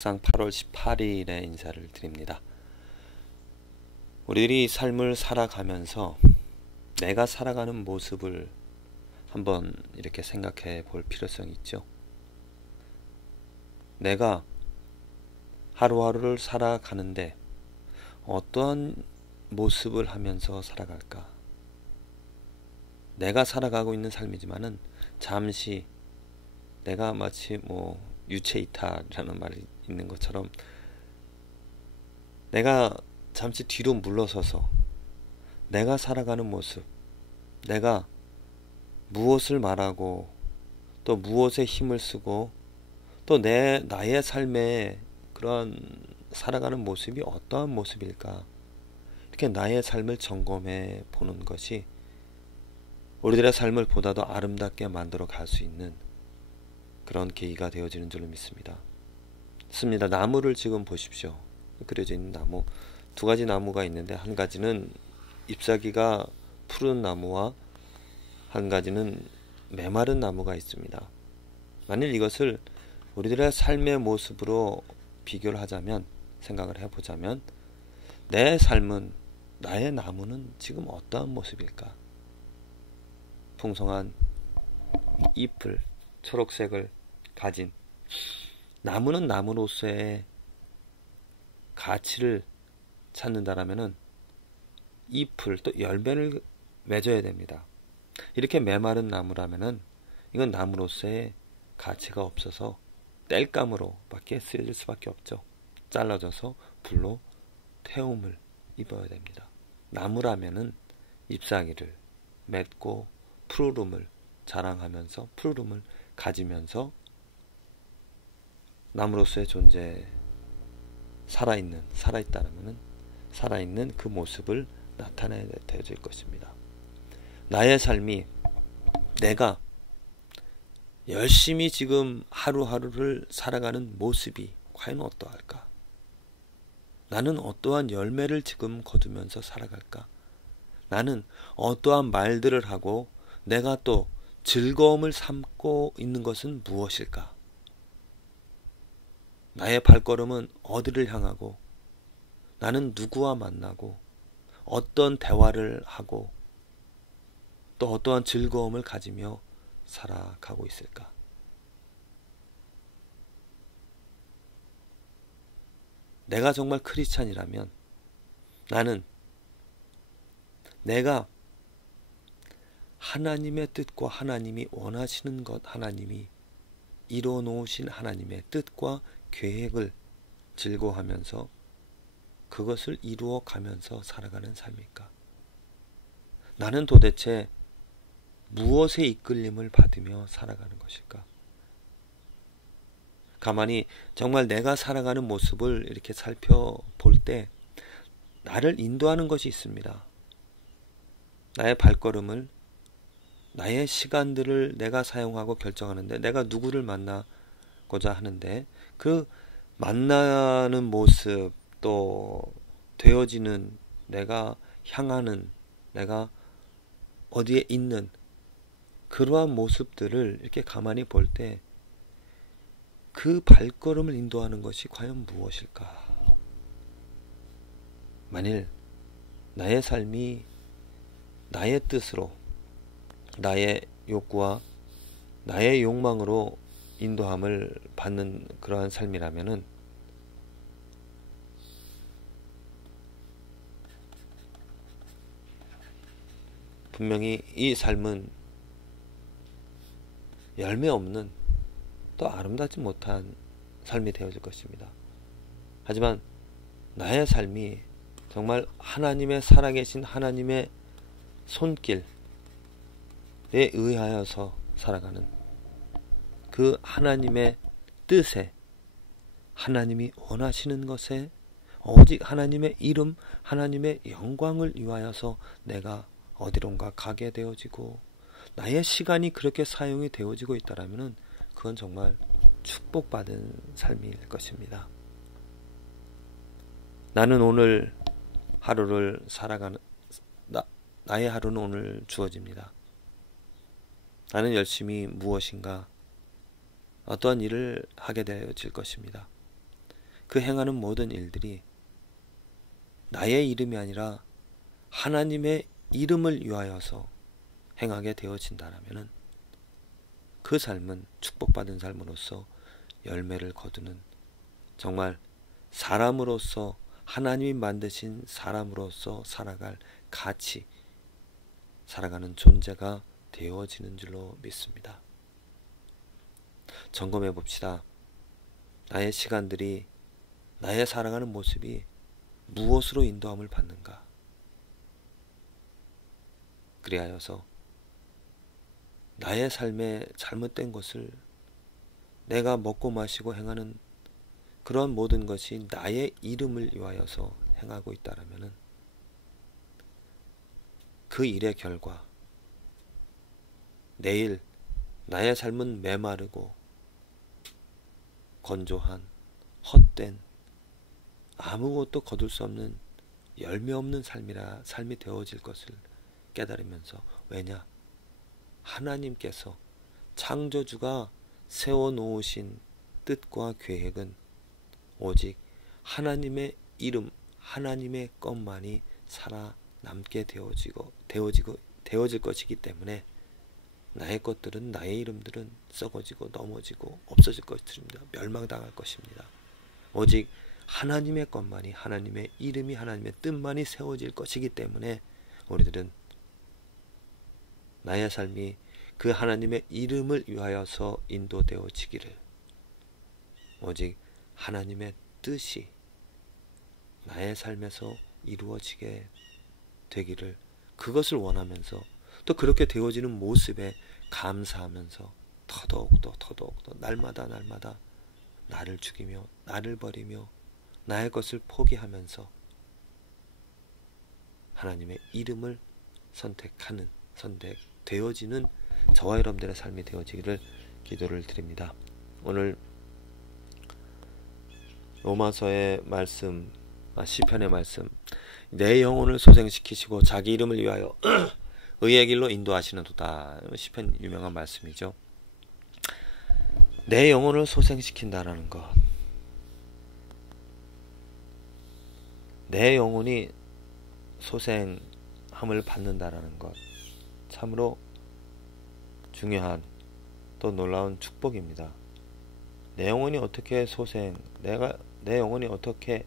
항상 8월 18일에 인사를 드립니다. 우리들이 삶을 살아가면서 내가 살아가는 모습을 한번 이렇게 생각해 볼 필요성이 있죠. 내가 하루하루를 살아가는데 어떠한 모습을 하면서 살아갈까? 내가 살아가고 있는 삶이지만은 잠시 내가 마치 유체이탈이라는 말이 있는 것처럼 내가 잠시 뒤로 물러서서 내가 살아가는 모습, 내가 무엇을 말하고 또 무엇에 힘을 쓰고 또 나의 삶에 그런 살아가는 모습이 어떠한 모습일까? 이렇게 나의 삶을 점검해 보는 것이 우리들의 삶을 보다 더 아름답게 만들어 갈 수 있는 그런 계기가 되어지는 줄로 믿습니다. 나무를 지금 보십시오. 그려져 있는 나무. 두 가지 나무가 있는데 한 가지는 잎사귀가 푸른 나무와 한 가지는 메마른 나무가 있습니다. 만일 이것을 우리들의 삶의 모습으로 비교를 하자면, 생각을 해보자면 내 삶은, 나의 나무는 지금 어떠한 모습일까? 풍성한 잎을, 초록색을 가진 나무는 나무로서의 가치를 찾는다라면은 잎을 또 열매를 맺어야 됩니다. 이렇게 메마른 나무라면은 이건 나무로서의 가치가 없어서 땔감으로 밖에 쓰여질 수밖에 없죠. 잘라져서 불로 태움을 입어야 됩니다. 나무라면은 잎사귀를 맺고 푸르름을 자랑하면서 푸르름을 가지면서 나무로서의 존재, 살아있다라면은 살아있는 그 모습을 나타내야 되어질 것입니다. 나의 삶이 내가 열심히 지금 하루하루를 살아가는 모습이 과연 어떠할까? 나는 어떠한 열매를 지금 거두면서 살아갈까? 나는 어떠한 말들을 하고 내가 또 즐거움을 삼고 있는 것은 무엇일까? 나의 발걸음은 어디를 향하고 나는 누구와 만나고 어떤 대화를 하고 또 어떠한 즐거움을 가지며 살아가고 있을까? 내가 정말 크리스찬이라면 나는 내가 하나님의 뜻과 하나님이 원하시는 것, 하나님이 이루어 놓으신 하나님의 뜻과 계획을 즐거워하면서 그것을 이루어 가면서 살아가는 삶일까? 나는 도대체 무엇에 이끌림을 받으며 살아가는 것일까? 가만히 정말 내가 살아가는 모습을 이렇게 살펴볼 때 나를 인도하는 것이 있습니다. 나의 발걸음을, 나의 시간들을 내가 사용하고 결정하는데 내가 누구를 만나고자 하는데 그 만나는 모습 또 되어지는 내가 향하는 내가 어디에 있는 그러한 모습들을 이렇게 가만히 볼 때 그 발걸음을 인도하는 것이 과연 무엇일까? 만일 나의 삶이 나의 뜻으로 나의 욕구와 나의 욕망으로 인도함을 받는 그러한 삶이라면은 분명히 이 삶은 열매 없는 또 아름답지 못한 삶이 되어질 것입니다. 하지만 나의 삶이 정말 하나님의 살아계신 하나님의 손길에 의하여서 살아가는 그 하나님의 뜻에 하나님이 원하시는 것에 오직 하나님의 이름, 하나님의 영광을 위하여서 내가 어디론가 가게 되어지고 나의 시간이 그렇게 사용이 되어지고 있다라면 그건 정말 축복받은 삶일 것입니다. 나는 오늘 하루를 살아가는 나의 하루는 오늘 주어집니다. 나는 열심히 무엇인가 어떠한 일을 하게 되어질 것입니다. 그 행하는 모든 일들이 나의 이름이 아니라 하나님의 이름을 위하여서 행하게 되어진다면 그 삶은 축복받은 삶으로서 열매를 거두는, 정말 사람으로서 하나님이 만드신 사람으로서 살아갈 가치, 살아가는 존재가 되어지는 줄로 믿습니다. 점검해 봅시다. 나의 시간들이, 나의 살아가는 모습이 무엇으로 인도함을 받는가? 그리하여서 나의 삶에 잘못된 것을, 내가 먹고 마시고 행하는 그런 모든 것이 나의 이름을 위하여서 행하고 있다라면 그 일의 결과, 내일 나의 삶은 메마르고 건조한 헛된 아무것도 거둘 수 없는 열매 없는 삶이 되어질 것을 깨달으면서, 왜냐? 하나님께서, 창조주가 세워놓으신 뜻과 계획은 오직 하나님의 이름, 하나님의 것만이 살아남게 되어질 것이기 때문에 나의 것들은, 나의 이름들은 썩어지고 넘어지고 없어질 것입니다. 멸망당할 것입니다. 오직 하나님의 것만이, 하나님의 이름이, 하나님의 뜻만이 세워질 것이기 때문에 우리들은 나의 삶이 그 하나님의 이름을 위하여서 인도되어지기를, 오직 하나님의 뜻이 나의 삶에서 이루어지게 되기를, 그것을 원하면서 또 그렇게 되어지는 모습에 감사하면서 더더욱더 날마다 나를 죽이며 나를 버리며 나의 것을 포기하면서 하나님의 이름을 선택되어지는 저와 여러분들의 삶이 되어지기를 기도를 드립니다. 오늘 로마서의 말씀, 시편의 말씀, 내 영혼을 소생시키시고 자기 이름을 위하여 의의 길로 인도하시는도다. 시편 유명한 말씀이죠. 내 영혼을 소생시킨다라는 것, 내 영혼이 소생함을 받는다라는 것, 참으로 중요한 또 놀라운 축복입니다. 내 영혼이 어떻게 내 영혼이 어떻게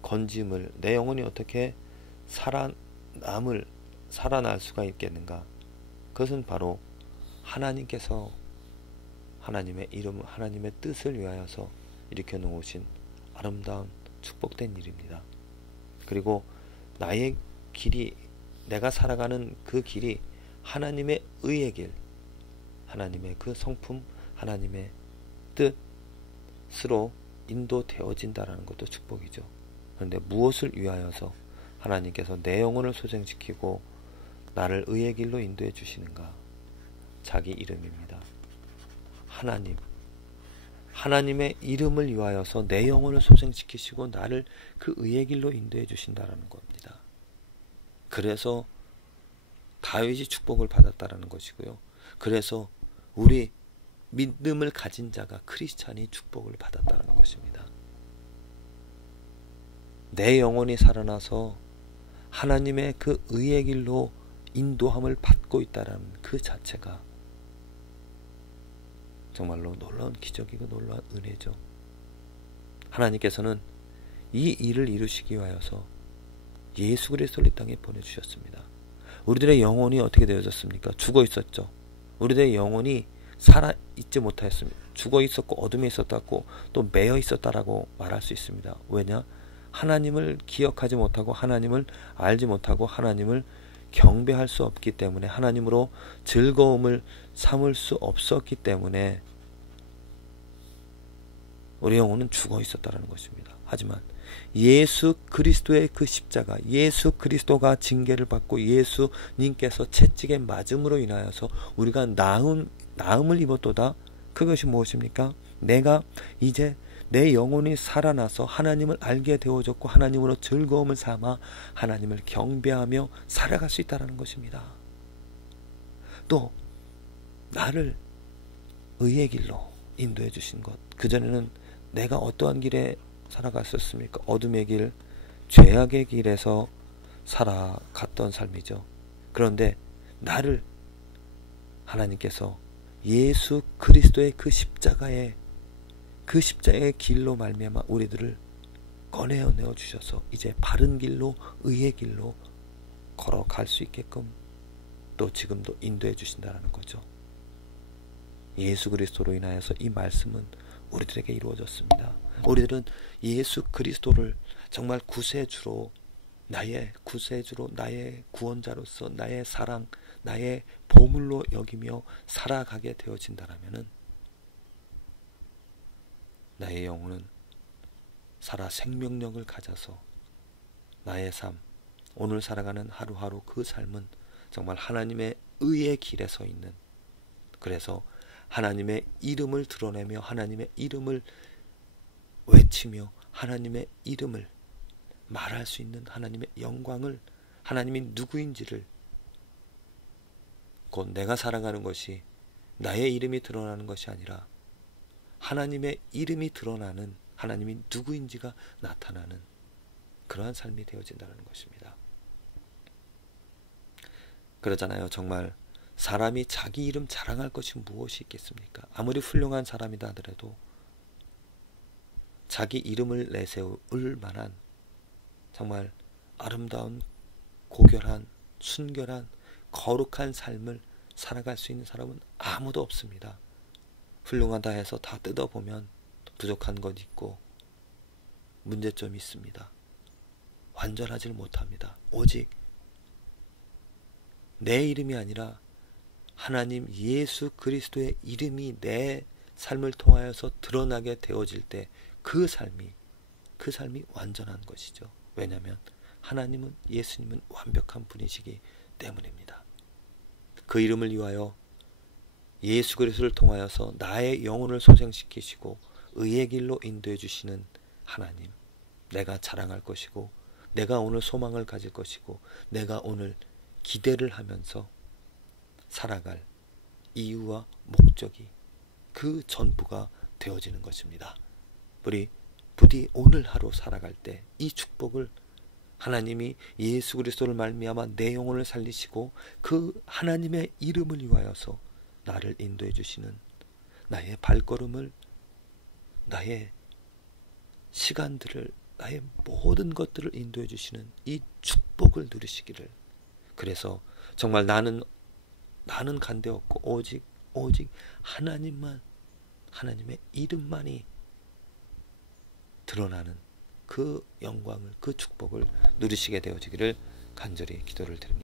건짐을, 내 영혼이 어떻게 살아날 수가 있겠는가? 그것은 바로 하나님께서 하나님의 이름, 하나님의 뜻을 위하여서 일으켜 놓으신 아름다운 축복된 일입니다. 그리고 나의 길이, 내가 살아가는 그 길이 하나님의 의의 길, 하나님의 그 성품, 하나님의 뜻으로 인도되어진다라는 것도 축복이죠. 그런데 무엇을 위하여서 하나님께서 내 영혼을 소생시키고 나를 의의 길로 인도해 주시는가? 자기 이름입니다. 하나님의 이름을 위하여서 내 영혼을 소생시키시고 나를 그 의의 길로 인도해 주신다라는 겁니다. 그래서 다윗이 축복을 받았다라는 것이고요. 그래서 우리 믿음을 가진 자가, 크리스찬이 축복을 받았다는 것입니다. 내 영혼이 살아나서 하나님의 그 의의 길로 인도함을 받고 있다는 그 자체가 정말로 놀라운 기적이고 놀라운 은혜죠. 하나님께서는 이 일을 이루시기 위하여서 예수 그리스도를 이 땅에 보내주셨습니다. 우리들의 영혼이 어떻게 되어졌습니까? 죽어 있었죠. 우리들의 영혼이 살아있지 못하였습니다. 죽어 있었고 어둠에 있었다고, 또 매여 있었다라고 말할 수 있습니다. 왜냐? 하나님을 기억하지 못하고, 하나님을 알지 못하고, 하나님을 경배할 수 없기 때문에, 하나님으로 즐거움을 삼을 수 없었기 때문에 우리 영혼은 죽어 있었다는 것입니다. 하지만 예수 그리스도의 그 십자가, 예수 그리스도가 징계를 받고 예수님께서 채찍에 맞음으로 인하여서 우리가 나음을 입었도다. 그것이 무엇입니까? 내가 이제 내 영혼이 살아나서 하나님을 알게 되어졌고 하나님으로 즐거움을 삼아 하나님을 경배하며 살아갈 수 있다는 것입니다. 또 나를 의의 길로 인도해 주신 것, 그전에는 내가 어떠한 길에 살아갔었습니까? 어둠의 길, 죄악의 길에서 살아갔던 삶이죠. 그런데 나를 하나님께서 예수 그리스도의 그 십자가의 길로 말미암아 우리들을 꺼내어 주셔서 이제 바른 길로, 의의 길로 걸어갈 수 있게끔 또 지금도 인도해 주신다는 거죠. 예수 그리스도로 인하여서 이 말씀은 우리들에게 이루어졌습니다. 우리들은 예수 그리스도를 정말 구세주로, 나의 구세주로, 나의 구원자로서, 나의 사랑, 나의 보물로 여기며 살아가게 되어진다라면은 나의 영혼은 살아 생명력을 가져서 나의 삶, 오늘 살아가는 하루하루 그 삶은 정말 하나님의 의의 길에 서 있는, 그래서 하나님의 이름을 드러내며 하나님의 이름을 외치며 하나님의 이름을 말할 수 있는, 하나님의 영광을, 하나님이 누구인지를, 곧 내가 살아가는 것이 나의 이름이 드러나는 것이 아니라 하나님의 이름이 드러나는, 하나님이 누구인지가 나타나는 그러한 삶이 되어진다는 것입니다. 그러잖아요. 정말 사람이 자기 이름 자랑할 것이 무엇이 있겠습니까? 아무리 훌륭한 사람이다 하더라도 자기 이름을 내세울 만한 정말 아름다운, 고결한, 순결한, 거룩한 삶을 살아갈 수 있는 사람은 아무도 없습니다. 훌륭하다 해서 다 뜯어보면 부족한 것 있고 문제점이 있습니다. 완전하지를 못합니다. 오직 내 이름이 아니라 하나님 예수 그리스도의 이름이 내 삶을 통하여서 드러나게 되어질 때 그 삶이 완전한 것이죠. 왜냐하면 하나님은, 예수님은 완벽한 분이시기 때문입니다. 그 이름을 위하여 예수 그리스도를 통하여서 나의 영혼을 소생시키시고 의의 길로 인도해 주시는 하나님, 내가 자랑할 것이고 내가 오늘 소망을 가질 것이고 내가 오늘 기대를 하면서 살아갈 이유와 목적이, 그 전부가 되어지는 것입니다. 우리 부디 오늘 하루 살아갈 때 이 축복을 하나님이 예수 그리스도를 말미암아 내 영혼을 살리시고 그 하나님의 이름을 위하여서 나를 인도해 주시는, 나의 발걸음을, 나의 시간들을, 나의 모든 것들을 인도해 주시는 이 축복을 누리시기를, 그래서 정말 나는 간데없고 오직 하나님만, 하나님의 이름만이 드러나는 그 영광을, 그 축복을 누리시게 되어지기를 간절히 기도를 드립니다.